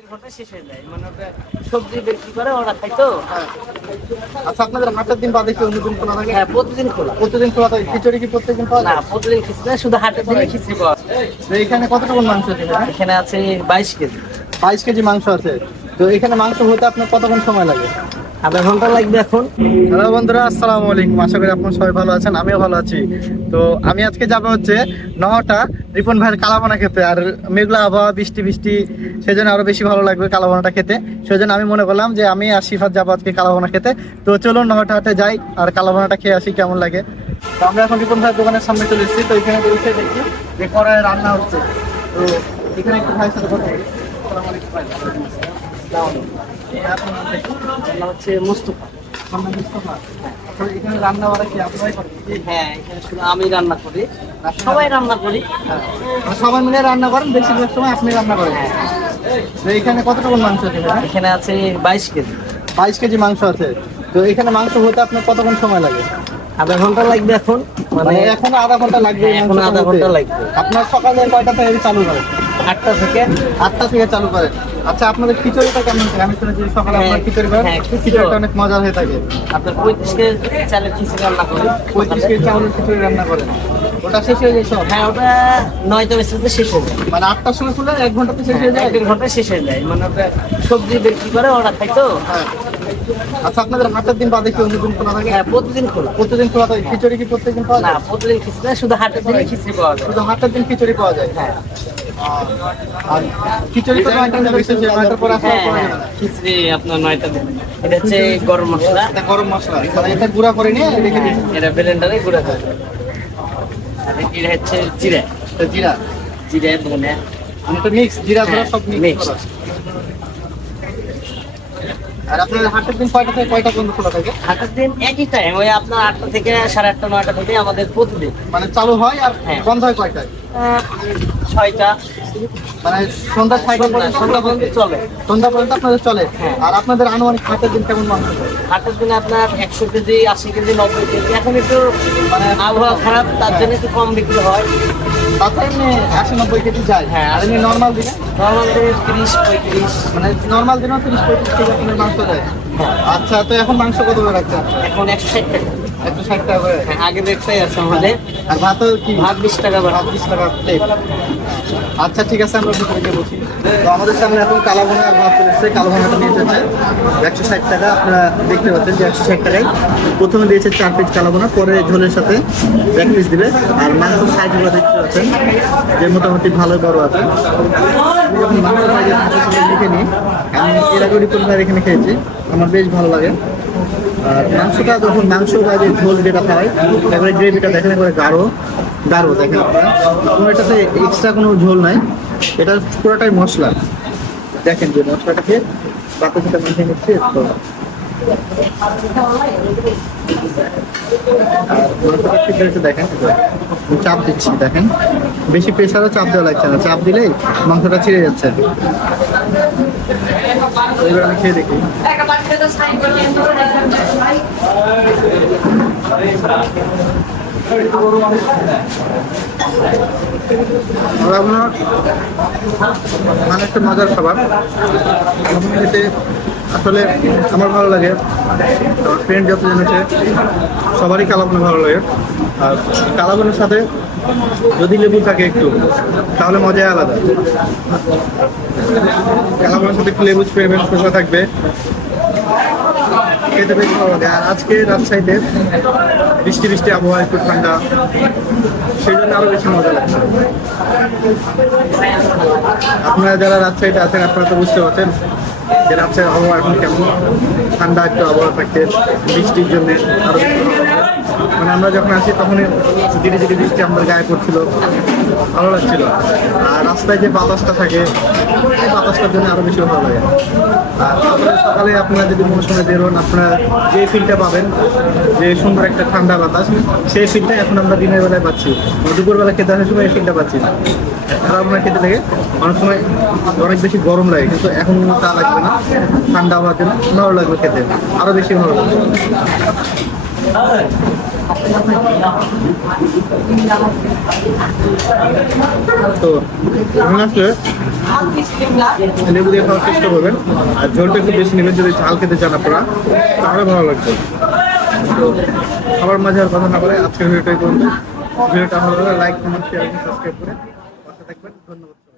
1-1.5 ঘন্টা শেষ হয়ে যায়, মানে ওটা সবজি বিক্রি করে ওরা খায় তো। আচ্ছা, আপনাদের হাটের দিন বাদে কি অন্য দিন খোলা থাকে? হ্যাঁ, প্রতিদিন খোলা। প্রতিদিন খোলা থাকে। খিচুড়ি কি প্রত্যেকদিন পাওয়া না, যায়? প্রতিদিন খিচুড়ি না, শুধু হাটের দিনে খিচুড়ি পাওয়া যায়। তো এখানে কতটুকু মাংস আছে? এখানে আছে 22 কেজি। 22 কেজি মাংস আছে। তো এখানে মাংস হতে আপনার কতক্ষণ সময় লাগে? আধা ঘন্টা লাগবে এখন। হ্যালো বন্ধুরা, আসসালামু আলাইকুম। আশা করি আপনারা সবাই ভালো আছেন, আমিও ভালো আছি। তো আমি আজকে যাবো হচ্ছে নওয়াটা রিপন ভাইয়ের কালাভুনা খেতে। আর মেঘলা আবহাওয়া, বৃষ্টি বৃষ্টি, সেজন্য আরো বেশি ভালো লাগবে কালাভুনাটা খেতে। সেজন্য আমি মনে করলাম যে আমি আর সিফাত যাবো আজকে কালাভুনা খেতে। তো চলুন নওয়াটা হাটে যাই আর কালাভুনাটা খেয়ে আসি কেমন লাগে। তো আমরা এখন রিপন ভাইয়ের দোকানের সামনে চলে এসেছি। তো এখানে এসে দেখি যে কড়াইয়ে রান্না হচ্ছে। তো এখানে একটু ভাইয়ের সাথে কথা বলি। আসসালামু আলাইকুম ভাই। আপনার নামটা কি? আমার নাম হচ্ছে মুস্তফা। এখানে রান্না বাড়া কি আপনারাই করেন? হ্যাঁ, এখানে শুধু আমি রান্না করি, সবাই রান্না করি। সবাই মিলে রান্না করেন, বেশিরভাগ সময় আপনি রান্না করেন। তো এখানে কতটুকু মাংস আছে? এখানে আছে 22 কেজি। 22 কেজি মাংস আছে। তো এখানে মাংস হতে আপনার কতক্ষণ সময় লাগে? আধা ঘন্টা লাগবে এখন, মানে এখনো আধা ঘন্টা লাগবে। হ্যাঁ, এখনো আধা ঘন্টা লাগবে। আপনার সকালে কয়টা থেকে চালু করেন? 8টা থেকে। 8টা থেকে চালু করেন। আচ্ছা, আপনাদের খিচুড়িটা কেমন থাকে? আমি শুনেছি সকালে হ্যাঁ, আপনার খিচুড়ি করেন। হ্যাঁ, খিচুড়িটা অনেক মজার হয়ে থাকে। আপনার 35 কেজি চালের খিচুড়ি রান্না করি। 35 কেজি চাউলের খিচুড়ি রান্না করেন। ওটা শেষ হয়ে যায় সব? হ্যাঁ, ওটা 9টা বেজে শেষ হয়ে যায়। মানে 8টার সময় খুলে 1 ঘন্টাতে শেষ হয়ে যায়? 1-1.5 ঘন্টা শেষ হয়ে যায়, মানে ওটা সবজি বিক্রি করে ওরা খায় তো। হ্যাঁ। আচ্ছা, আপনাদের হাটের দিন বাদে কি অন্য দিন খোলা থাকে? হ্যাঁ, প্রতিদিন খোলা। প্রতিদিন খোলা থাকে। খিচুড়ি কি প্রত্যেকদিন পাওয়া না, যায়? প্রতিদিন খিচুড়ি না, শুধু হাটের দিনে খিচুড়ি পাওয়া যায়। শুধু হাটের দিন খিচুড়ি পাওয়া যায়। হ্যাঁ আর খিচুড়ি তো 9টা থেকে শেষ হয়ে যায়, 9টার পরে আসলে হ্যাঁ পাওয়া হ্যাঁ, যাবে না। খিচুড়ি আপনার 9টা দিনে। এটা হচ্ছে গরম মশলা। এটা গরম মশলা, মানে এটা গুঁড়া করে নিয়ে রেখে দিন। এটা ব্লেন্ডারে গুঁড়া করে। আর এটা হচ্ছে জিরা। এটা জিরা, জিরা ধনে। মানে এটা মিক্স, জিরা ধরা সব মিক্স mixed। করা। আর আপনাদের হাটের দিন কয়টা থেকে কয়টা পর্যন্ত খোলা থাকে? হাটের দিন একই টাইম, ওই আপনার 8টা থেকে 8:30 9টা থেকে আমাদের প্রতিদিন। মানে চালু হয় আর হ্যাঁ। বন্ধ হয় কয়টায়? 6টা। মানে সন্ধ্যা 6টা পর্যন্ত? সন্ধ্যা পর্যন্ত চলে। সন্ধ্যা পর্যন্ত আপনাদের চলে। হ্যাঁ। আর আপনাদের আনুমানিক হাটের দিন কেমন মাংস হয়? হাটের দিনে আপনার 100 কেজি, 80 কেজি, 90 কেজি। এখন একটু মানে আবহাওয়া খারাপ, তার জন্য একটু কম বিক্রি হয়। তাতে এমনি 80-90 কেজি যায়। হ্যাঁ। আর এমনি নর্মাল দিনে? নর্মাল দিনে 30-35। মানে নর্মাল দিনেও 30-35 কেজি আপনাদের মাংস যায়। আচ্ছা, তো এখন মাংস কত করে রাখছেন? এখন 160 টাকা। 160 টাকা করে। হ্যাঁ, আগের রেটটাই আছে আমাদের। আর ভাতও কি? ভাত 20 টাকা ভাত বাড়া। 20 টাকা প্লেট। আচ্ছা, ঠিক আছে, আমরা ভিতরে গিয়ে বসি। তো আমাদের সামনে এখন কালাভুনা ভাত চলে এসেছে। কালাভুনাটা নিয়ে যাচ্ছে 160 টাকা। আপনারা দেখতে পাচ্ছেন যে 160 টাকায় প্রথমে দিয়েছে 4 পিস কালাভুনা, পরে ঝোলের সাথে 1 পিস দিবে। আর মাংস সাইজগুলো দেখতে পাচ্ছেন যে মোটামুটি ভালো বড় আছে। আমি যখন মাংস সাইজের লিখে নিই, আমি এর আগে রিপোর্ট ভাই এখানে খেয়েছি, আমার বেশ ভালো লাগে। আর মাংসটা যখন মাংস বা যে ঝোল যেটা খাওয়াই, তারপরে গ্রেভিটা দেখেন একবারে গাঢ় গাঢ় দেখেন আপনারা। কোনো এটাতে এক্সট্রা কোনো ঝোল নাই, এটা পুরোটাই মশলা। দেখেন যে মশলাটাকে বাতাস সাথে মিশিয়ে নিচ্ছে। তো আর মাংসটা ঠিক হয়েছে দেখেন, চাপ দিচ্ছি দেখেন, বেশি প্রেশারও চাপ দেওয়া লাগছে না, চাপ দিলেই মাংসটা ছিঁড়ে যাচ্ছে। এবার আমি খেয়ে দেখি। মানে একটা মজার খাবার এতে আসলে আমার ভালো লাগে, আমার ফ্রেন্ড যতজন আছে সবারই কালাভুনা ভালো লাগে। আর কালাভুনার সাথে যদি লেবু থাকে একটু, তাহলে মজাই আলাদা। কালাভুনার সাথে একটু লেবু স্প্রে শসা থাকবে, খেতে বেশ ভালো লাগে। আর আজকে রাজশাহীতে বৃষ্টি বৃষ্টি আবহাওয়া, একটু ঠান্ডা, সেই জন্য আরো বেশি মজা লাগছে। আপনারা যারা রাজশাহীতে আছেন আপনারা তো বুঝতে পারছেন যে রাজশাহীর আবহাওয়া এখন কেমন। ঠান্ডা একটু আবহাওয়া থাকছে, বৃষ্টির জন্য আরো বেশি ভালো লাগছে। মানে আমরা যখন আসি তখনই ধীরে ধীরে বৃষ্টি আমাদের গায়ে পড়ছিল, ভালো লাগছিল। আর রাস্তায় যে বাতাসটা থাকে, এই বাতাসটার জন্য আরো বেশি ভালো লাগে। আর সকালে আপনারা যদি মৌসুমে বেরোন, আপনারা যে ফিলটা পাবেন, যে সুন্দর একটা ঠান্ডা বাতাস, সেই ফিলটা এখন আমরা দিনের বেলায় পাচ্ছি। দুপুরবেলা খেতে আসার সময় এই ফিলটা পাচ্ছি না। আর আপনার খেতে লাগে অনেক সময় অনেক বেশি গরম লাগে, কিন্তু এখন তা লাগবে না, ঠান্ডা হওয়ার জন্য ভালো লাগবে খেতে, আরো বেশি ভালো লাগবে। তো আসলে লেবু দিয়ে খাওয়ার চেষ্টা করবেন, আর ঝোলটা একটু বেশি নেবেন যদি ঝাল খেতে চান আপনারা, তাহলে ভালো লাগবে। তো খাবার মাঝে আর কথা না বলে আজকের ভিডিওটাই করবেন। ভিডিওটা ভালো লাগলে লাইক, কমেন্ট, শেয়ার এবং সাবস্ক্রাইব করে পাশে থাকবেন। ধন্যবাদ।